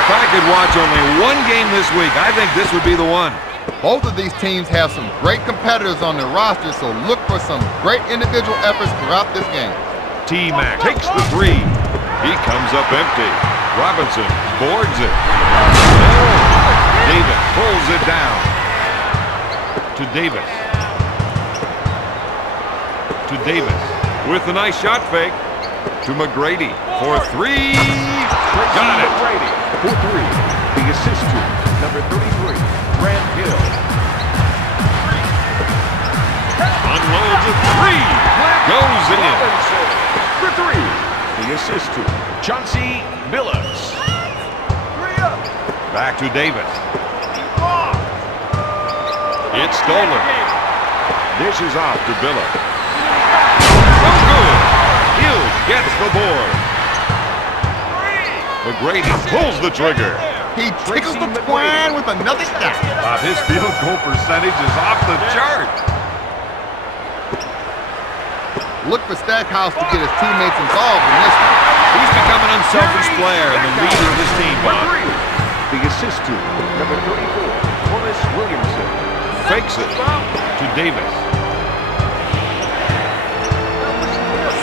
If I could watch only one game this week, I think this would be the one. Both of these teams have some great competitors on their roster, so look for some great individual efforts throughout this game. T-Mac takes the three. He comes up empty. Robinson boards it. Davis pulls it down. To Davis. To Davis. With a nice shot fake. To McGrady for three. Got it. McGrady for three. The assist to number 33, Grant Hill. Unloads a three. Goes in. For three. The assist to Chauncey Billups. Back to Davis. It's stolen. Dishes off to Billups. No good. Hill gets the board. McGrady pulls the trigger. He tickles the twine with another shot. His field goal percentage is off the chart. Look for Stackhouse to get his teammates involved in this one. He's become an unselfish player and the leader of this team. The assist to number 34, Horace Williamson. Fakes it to Davis.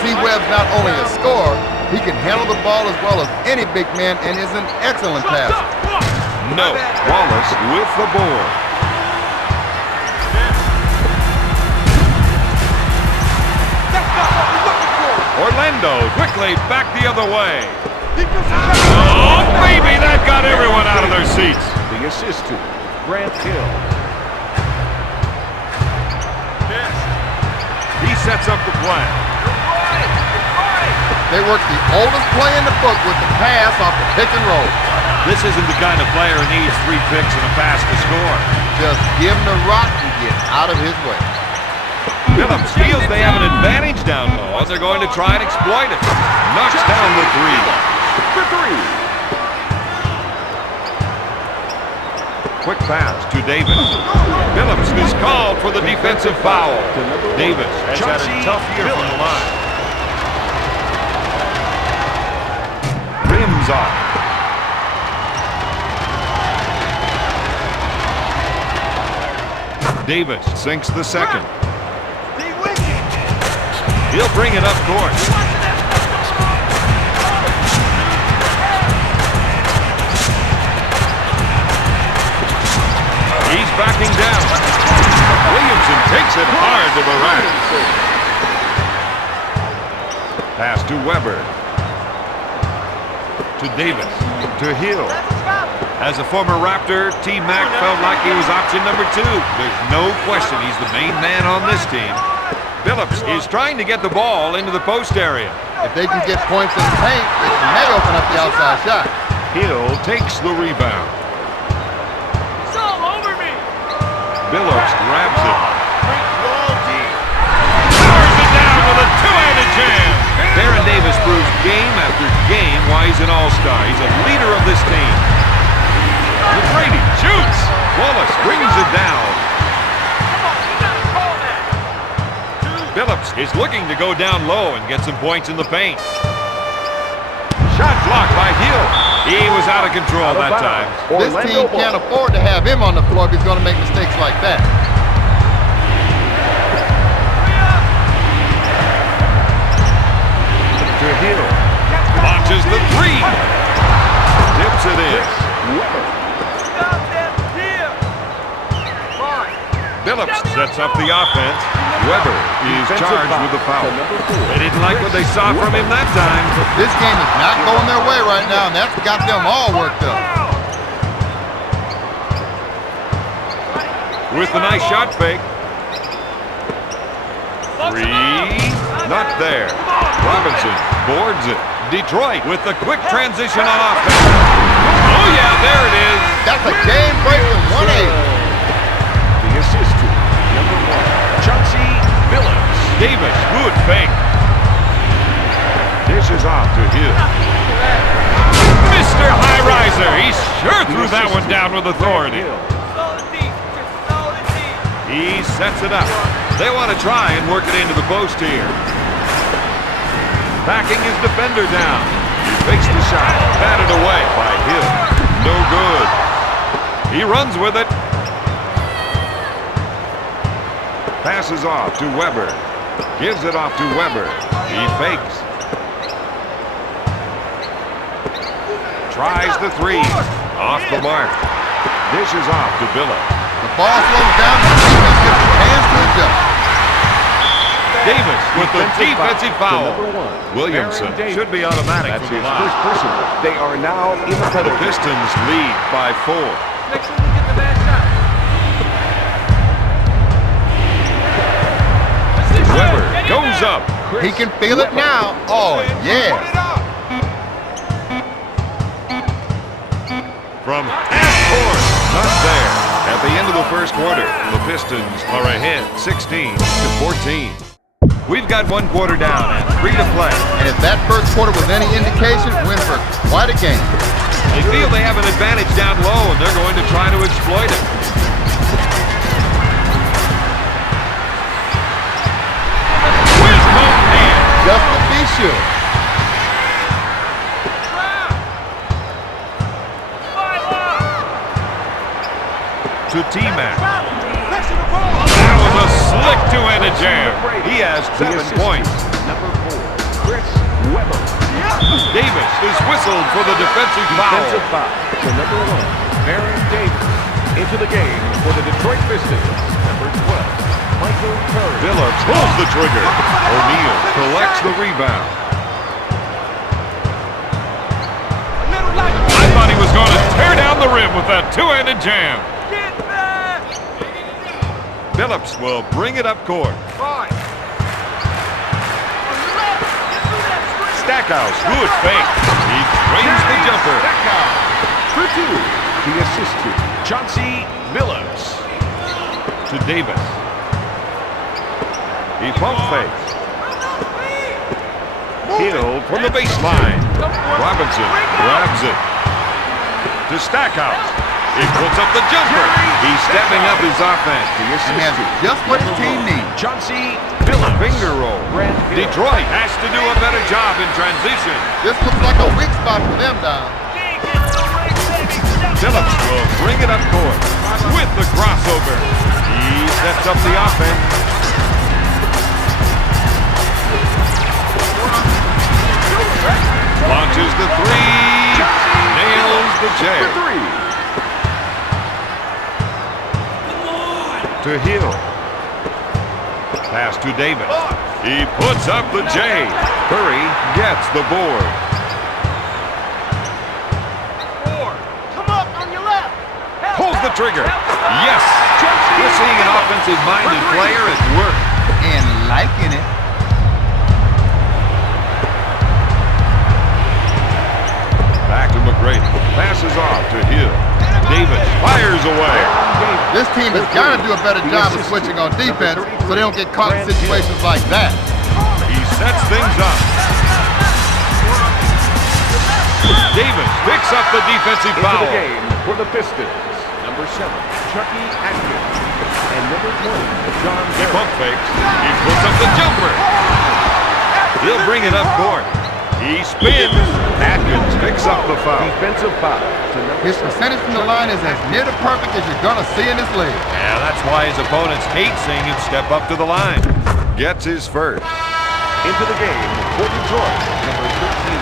C-Webb's not only a scorer, he can handle the ball as well as any big man and is an excellent passer. No. Wallace with the board. Orlando quickly back the other way. Oh, baby, that got everyone out of their seats. The assist to Grant Hill. He sets up the play. They work the oldest play in the book with the pass off the pick and roll. This isn't the kind of player who needs 3 picks and a pass to score. Just give him the rock and get out of his way. Billups feels they have an advantage down low as they're going to try and exploit it. Knocks down the three. For three. Quick pass to Davis. Billups is called for the defensive foul. Davis has had a tough year from the line. Rims off. Davis sinks the second. He'll bring it up court. He's backing down. Williamson takes it hard to the rack. Pass to Weber. To Davis. To Hill. As a former Raptor, T-Mac felt like he was option number 2. There's no question he's the main man on this team. Billups is trying to get the ball into the post area. If they can get points in the paint, they may open up the outside shot. Hill takes the rebound. Billups grabs it. Powers it down with a two-handed jam. Baron Davis proves game after game why he's an all-star. He's a leader of this team. McGrady shoots. Wallace brings it down. Billups is looking to go down low and get some points in the paint. Shot blocked by Hill. He was out of control that time. This team can't afford to have him on the floor if he's going to make mistakes like that. To Hill. Launches the three. Dips it in. Billups sets up the offense. Weber is charged with the foul. They didn't like what they saw from him that time. This game is not going their way right now, and that's got them all worked up. With a nice shot fake. Three. Not there. Robinson boards it. Detroit with the quick transition on offense. Oh, yeah, there it is. That's a game-breaking 1-8. The assist to number 1, Chauncey Billups. Davis, good fake. Dishes off to Hill. Mr. High Riser, he sure threw that one down with authority. He sets it up. They want to try and work it into the post here. Backing his defender down. He fakes the shot. Batted away by Hill. No good. He runs with it. Passes off to Weber. Gives it off to Weber. He fakes. Tries the three. Off the mark. Dishes off to Billups. The ball slows down. The defense gets a chance to adjust. Davis with the defensive foul. Williamson Davis. should be automatic That's for the his line. first personal. They are now in the The penalty. Pistons lead by 4. Make sure you get the bad shot. Weber goes up. He can feel it now. Oh, yeah. From half-court, not there. At the end of the first quarter, the Pistons are ahead 16-14. We've got 1 quarter down and 3 to play. And if that first quarter was any indication, win for quite a game. They feel they have an advantage down low, and they're going to try to exploit it. With both hands. Just to be sure. To T-Mac. That was a slick two-handed jam. He has 7 points. Number 4, Chris Weber. Davis is whistled for the defensive Defensive foul. foul to number 1, Baron Davis. Into the game for the Detroit Pistons. Number 12, Michael Curry. Billups pulls the trigger. O'Neal collects the rebound. I thought he was going to tear down the rim with that two-handed jam. Billups will bring it up court. Stackhouse, good fake. He drains the jumper. For 2, the assist to Chauncey Billups. To Davis. He pump fakes. Hill from the baseline. Robinson grabs it. To Stackhouse. He puts up the jumper. He's stepping up his offense. He has just what his team needs. Chauncey Billups. Finger roll. Detroit has to do a better job in transition. This looks like a weak spot for them, Don. Billups will bring it up court with the crossover. He sets up the offense. Launches the three. Nails the J. For 3. To Hill. Pass to Davis. He puts up the J. Curry gets the board. Come up on your left. Pulls the trigger. Yes! We're seeing an offensive-minded player at work. And liking it. Back to McGrady. Passes off to Hill. Davis fires away. This team has got to do a better job of switching on defense so they don't get caught in situations like that. He sets things up. Davis picks up the defensive Into foul. the game for the Pistons. Number 7, Chucky Atkins. And number 20, John He Garrett. pump fakes. He puts up the jumper. He'll bring it up court. He spins. Atkins picks up the foul. Defensive foul to number His 7. percentage from the line is as near to perfect as you're going to see in this league. Yeah, that's why his opponents hate seeing him step up to the line. Gets his first. Into the game for Detroit. Number 13,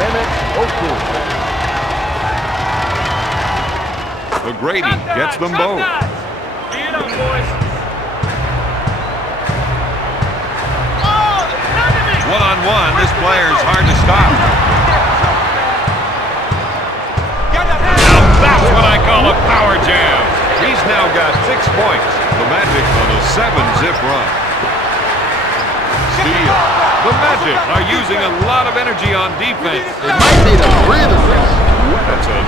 Mehmet Okur. McGrady gets them both. Get up, boys. One-on-one, this player's hard to stop. Now that's what I call a power jam. He's now got 6 points. The Magic on a 7-zip run. Steal. The Magic are using a lot of energy on defense. It might need a breather. That's a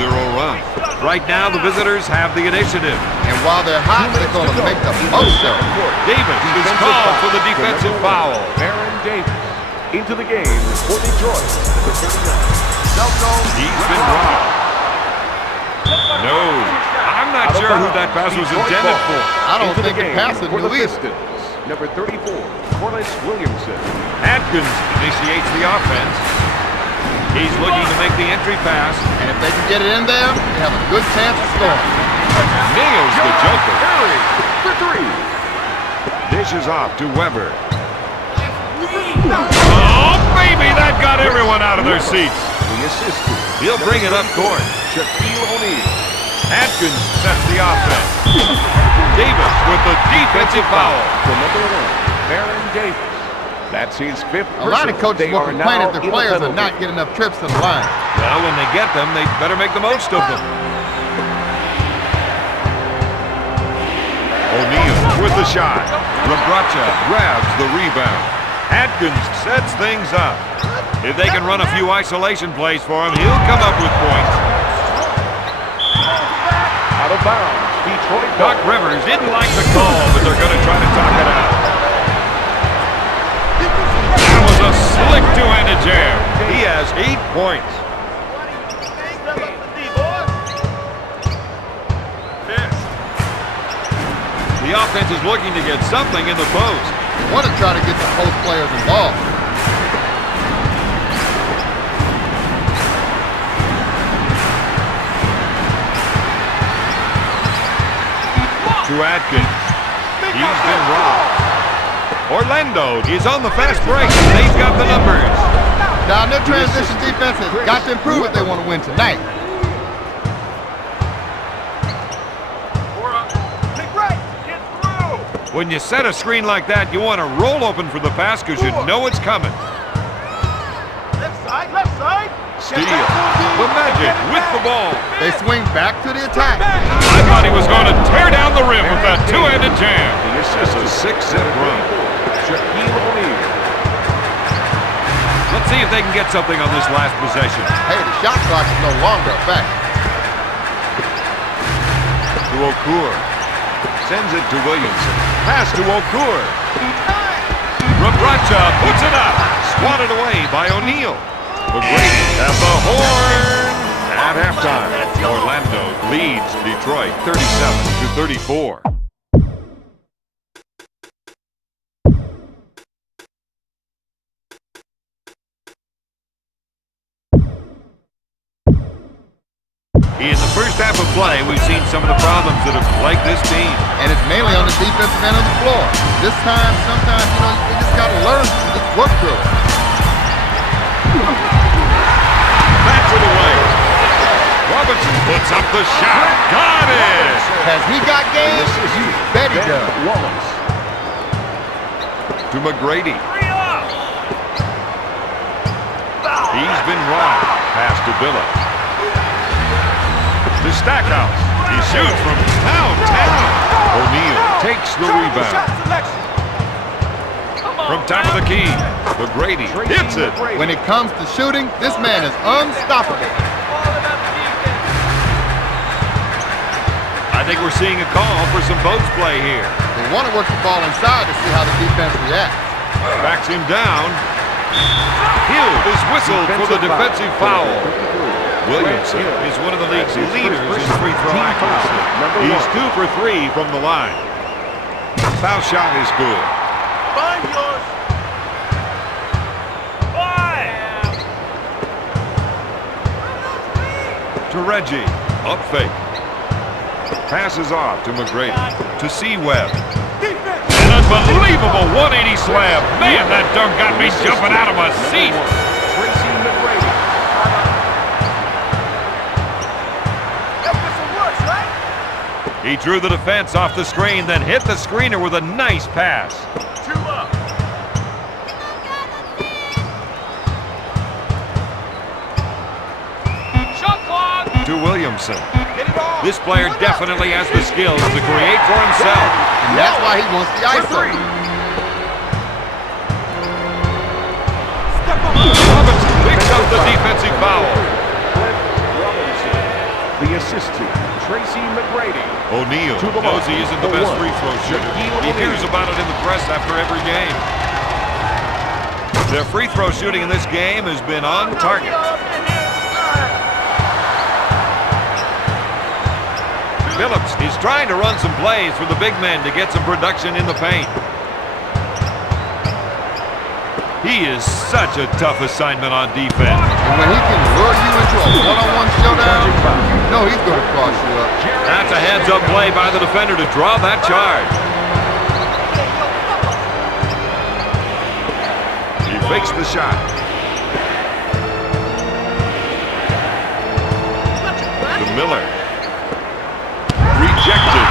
9-0 run. Right now, the visitors have the initiative. And while they're hot, they're going to make the most of it. Davis is called for the defensive foul. Baron Davis into the game for Detroit. Number 39. He's been robbed. No, I'm not sure who that pass was intended for. I don't Into the think the game pass is for the new either. Pistons. Number 34, Corliss Williamson. Atkins initiates the offense. He's looking to make the entry pass. And if they can get it in there, they have a good chance of scoring. Nails the joker. Curry for three. Dishes off to Weber. Oh, baby, that got everyone out of their seats. The assist to He'll bring it up court. Shaquille O'Neal. Atkins sets the offense. Davis with the defensive foul. For number one, Baron Davis. That's his fifth. A lot of coaches They will are complain now if their in the players are penalty. not getting enough trips to the line. Well, when they get them, they better make the most of them. O'Neal with the shot. Rabracha grabs the rebound. Atkins sets things up. If they can run a few isolation plays for him, he'll come up with points. Out of bounds. Detroit. Doc Rivers didn't like the call, but they're going to try to talk it out. That was a slick two-handed jam. He has 8 points. The offense is looking to get something in the post. They want to try to get the post players involved. To Atkins. He's been robbed. Orlando is on the fast break. They've got the numbers. Now, their transition defense has got to improve if they want to win tonight. When you set a screen like that, you want to roll open for the pass because you know it's coming. Left side. Steal. The Magic with the ball. They swing back to the attack. I thought he was going to tear down the rim with that two-handed jam. This is a 6-zip run. Shaquille O'Neal. Let's see if they can get something on this last possession. Hey, the shot clock is no longer a fact. To Okur. Sends it to Williamson. Pass to Okur. Rabracha puts it up. Swatted away by O'Neal. McGrady at the horn. At halftime, Orlando leads Detroit 37-34. In the first half of play, we've seen some of the problems that have plagued this team. And it's mainly on the defensive end of the floor. This time, sometimes, you just got to learn to just work through it. Back to the way. Robinson puts up the shot. Got it! Has he got game? You bet he does. Wallace. To McGrady. He's been robbed. Pass to Billups. To Stackhouse. He shoots from downtown. O'Neal takes the rebound. From top of the key, McGrady hits it. When it comes to shooting, this man is unstoppable. I think we're seeing a call for some post play here. They want to work the ball inside to see how the defense reacts. Backs him down. Hill is whistled for the defensive foul. Williamson is one of the league's leaders in free throw accuracy. He's 2 for 3 from the line. Foul shot is good. Find yours. To Reggie, up fake. Passes off to McGrady. To C-Webb. An unbelievable 180 slam. Man, that dunk got me jumping out of my seat. He drew the defense off the screen, then hit the screener with a nice pass. 2 up. Shot clock. To Williamson. Get it on. This player definitely has the skills to create for himself. And that's why he wants the ISO. Robinson picks up the defensive foul. The assist to Tracy McGrady. O'Neal knows he isn't the best free throw shooter. He hears about it in the press after every game. Their free throw shooting in this game has been on target. Phillips is trying to run some plays for the big men to get some production in the paint. He is such a tough assignment on defense. And when he can lure you into a one-on-one showdown, you know he's going to cross you up. That's a heads-up play by the defender to draw that charge. He fakes the shot. To Miller. Rejected.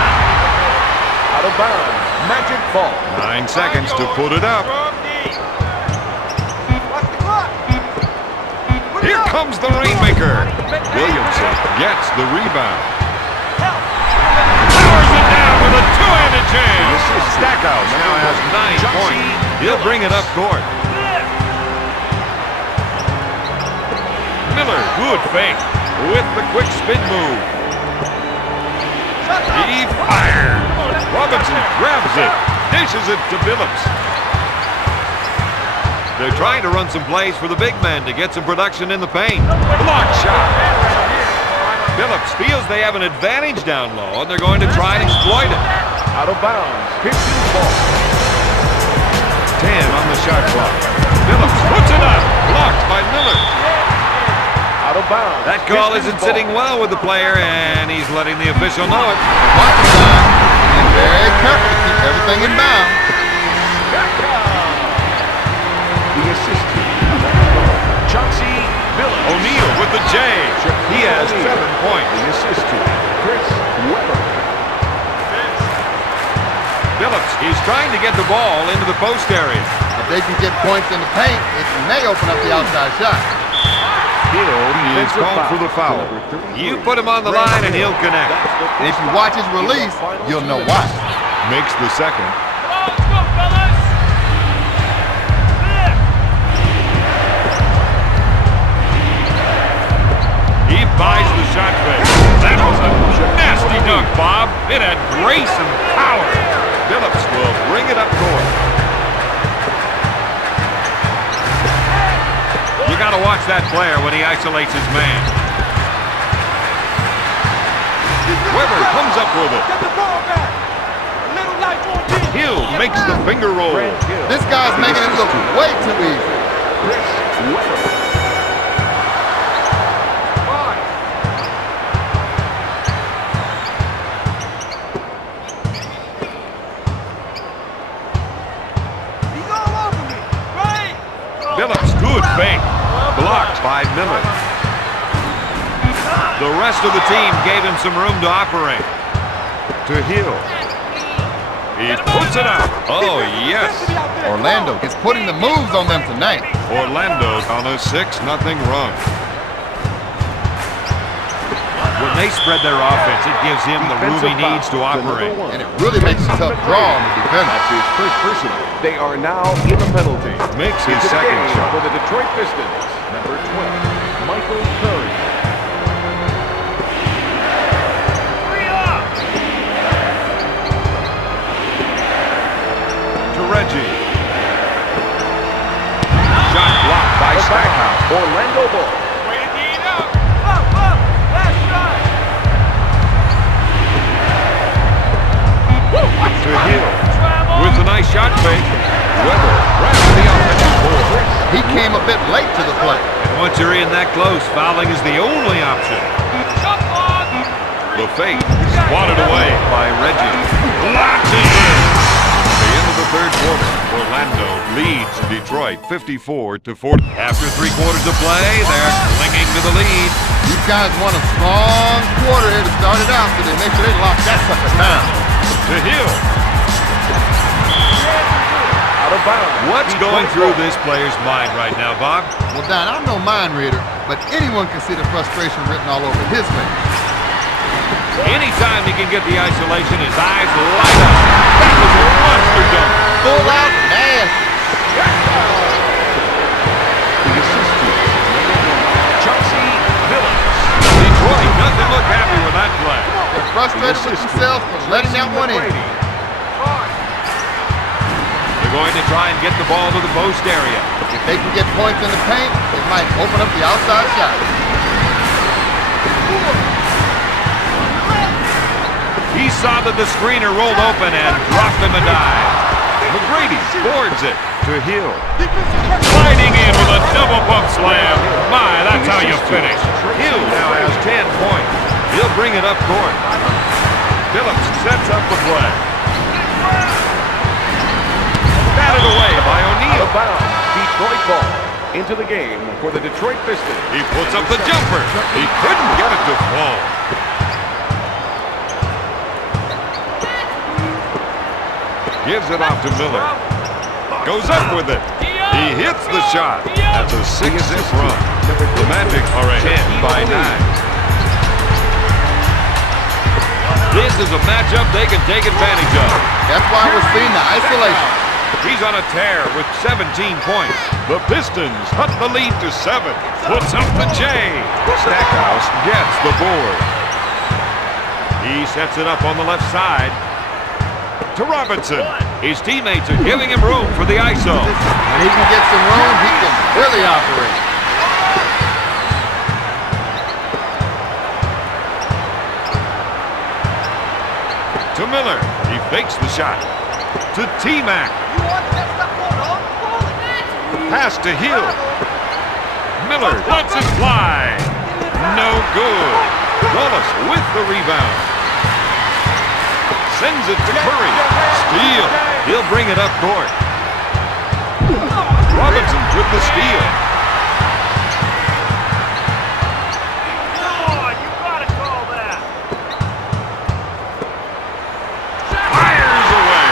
Out of bounds. Magic ball. 9 seconds to put it up. Here comes the rainmaker. Williamson gets the rebound. Powers it down with a two-handed jam. Stackhouse now has 9 points. He'll bring it up court. Miller, good fake with the quick spin move. He fires. Robinson grabs it, dishes it to Billups. They're trying to run some plays for the big men to get some production in the paint. Block shot. Billups feels they have an advantage down low, and they're going to try and exploit it. Out of bounds. Pistons ball. 10 on the shot clock. Billups puts it up. Blocked by Miller. Out of bounds. That call isn't sitting well with the player, and he's letting the official know it. Watch the time. And very careful to keep everything in bounds. The assistant. Chauncey Billups. O'Neal with the J. He has 7 points. The assistant. Chris Webber. Billups is trying to get the ball into the post area. If they can get points in the paint, it may open up the outside shot. He is called for the foul. You put him on the line and he'll connect. And if you watch his release, you'll know why. Makes the second. He buys the shot fake. That was a nasty dunk, Bob. It had grace and power. Billups will bring it up court. You got to watch that player when he isolates his man. Webber comes up with it. Hill makes the finger roll. This guy's making it look way too easy. Chris Webber. Billups, good fake. Blocked by Miller. The rest of the team gave him some room to operate. To Hill. He puts it out. Oh, yes. Orlando is putting the moves on them tonight. Orlando's on a 6-0 run. When they spread their offense, it gives him the room he needs to operate. And it really makes a tough draw on the defender. That's his first personal. They are now in the penalty. Makes his Into the second game shot. for the Detroit Pistons. Number 12, Michael Curry. To Reggie. Shot blocked by Stackhouse. Orlando ball. To Hill. With a nice shot fake. Webber grabs the offensive board. He came a bit late to the play. And once you're in that close, fouling is the only option. The fake swatted away by Reggie. Lots of it. At the end of the third quarter, Orlando leads Detroit 54-40. After 3 quarters of play, they're clinging to the lead. These guys won a strong quarter here to start it out, so they make sure they lock that sucker down. To Hill. Out of bounds. What's going through this player's mind right now, Bob? Well, Don, I'm no mind reader, but anyone can see the frustration written all over his face. Anytime he can get the isolation, his eyes light up. That was a monster dunk. Full out nasty. The assistant. Chauncey Billups. Detroit doesn't look happy with that play. They're frustrated with themselves for letting that one in. They're going to try and get the ball to the post area. If they can get points in the paint, it might open up the outside shot. He saw that the screener rolled open and dropped him a dive. McGrady boards it. To Hill. Sliding in with a double pump slam. My, that's how you finish. Hill now has 10 points. He'll bring it up court. Phillips sets up the play. Batted away by O'Neal. Detroit ball into the game for the Detroit Pistons. He puts up the jumper. He couldn't get it to fall. Gives it off to Miller. Goes up with it. He hits the shot. That's a 6-zip run. The Magic are ahead by 9. This is a matchup they can take advantage of. That's why we're seeing the isolation. He's on a tear with 17 points. The Pistons cut the lead to 7. Puts up the J. Stackhouse gets the board. He sets it up on the left side to Robinson. His teammates are giving him room for the ISO. When he can get some room, he can really operate. To Miller. He fakes the shot. To T-Mac. Pass to Hill. Miller lets it fly. No good. Wallace with the rebound. Sends it to Curry. Steal. He'll bring it up court. Robinson with the steal. Fires away.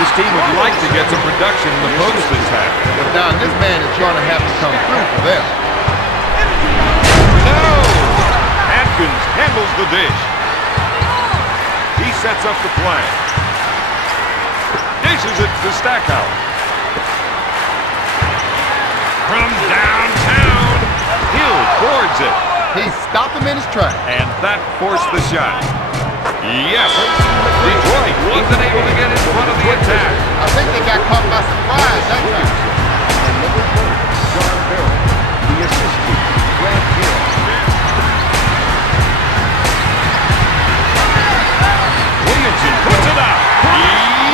This team would like to get some production in the post this half. But now this man is going to have to come through for them. No! Atkins handles the dish. He sets up the play. Dishes it to Stackhouse. From downtown, Hill boards it. He stopped him in his track. And that forced the shot. Yes! Detroit wasn't able to get in front of the attack. I think they got caught by surprise that time. John Barrett, the assistant, Brad Hill. Williamson puts it out.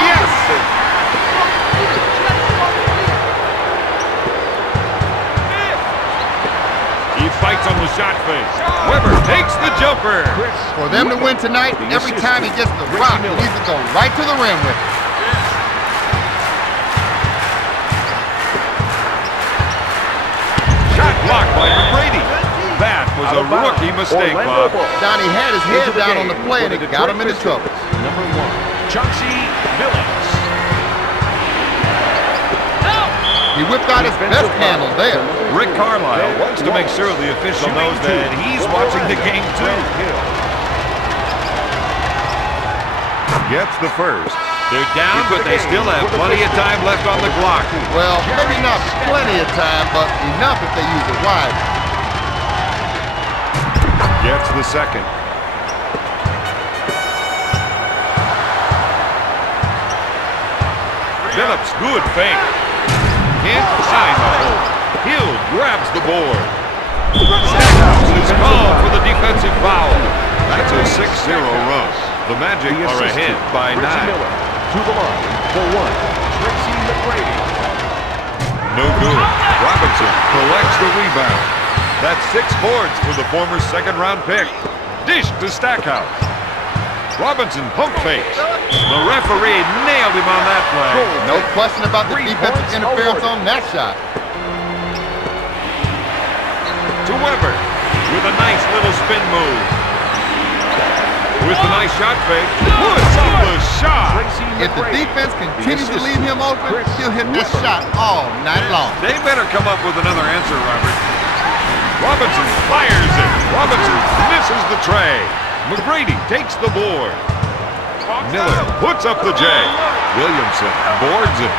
Yes! He fights on the shot face. Weber takes the jumper. For them to win tonight, every time he gets the rock, he needs to go right to the rim with it. Shot blocked by McGrady. That was a rookie mistake, Bob. Donnie had his head down on the play and it got him into trouble. Number 1, Chauncey Billups. He whipped out his best handle there. Rick Carlisle wants to make sure the official knows that he's watching the game too. Gets the first. They're down, but they still have plenty of time left on the clock. Well, maybe not plenty of time, but enough if they use it wide. Gets the second. Phillips, good fake. Can't find the hole. Hill grabs the board. Stackhouse is called for the defensive foul. That's a 6-0 run. The Magic are ahead by 9. Miller to the line for 1. Tracy McGrady. No good. Robinson collects the rebound. That's 6 boards for the former second-round pick. Dish to Stackhouse. Robinson pump fakes. The referee nailed him on that play. No question about the defensive interference on that shot. To Weber with a nice little spin move. With the nice shot fake, puts up the shot. If the defense continues to leave him open, he'll hit this shot all night long. They better come up with another answer, Robert. Robinson fires it. Robinson misses the tray. McGrady takes the board. Miller puts up the J. Williamson boards it.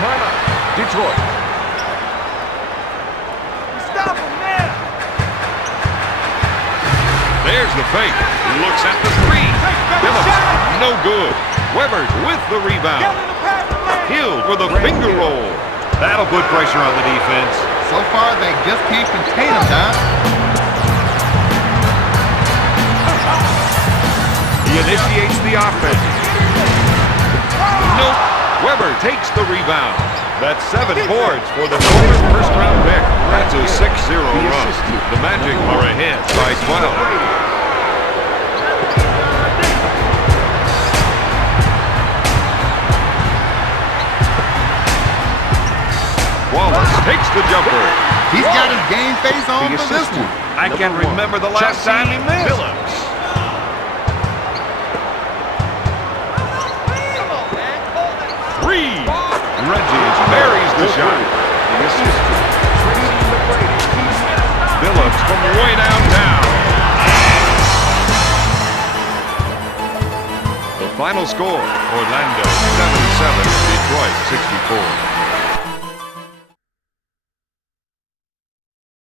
Timeout, Detroit. Stop him, man! There's the fake. Looks at the 3. Phillips, no good. Weber with the rebound. Hill for the finger roll. That'll put pressure on the defense. So far, they just can't contain him, Don. He initiates the offense. Nope. Weber takes the rebound. That's 7 boards for the former first-round pick. That's a 6-0 run. The Magic are ahead by 12. Wallace takes the jumper. He's got his game face on for this one. I can remember the last time he missed. Phillips. Three. Reggie buries the shot. The assistant, Phillips from way downtown. The final score, Orlando 77, Detroit 64.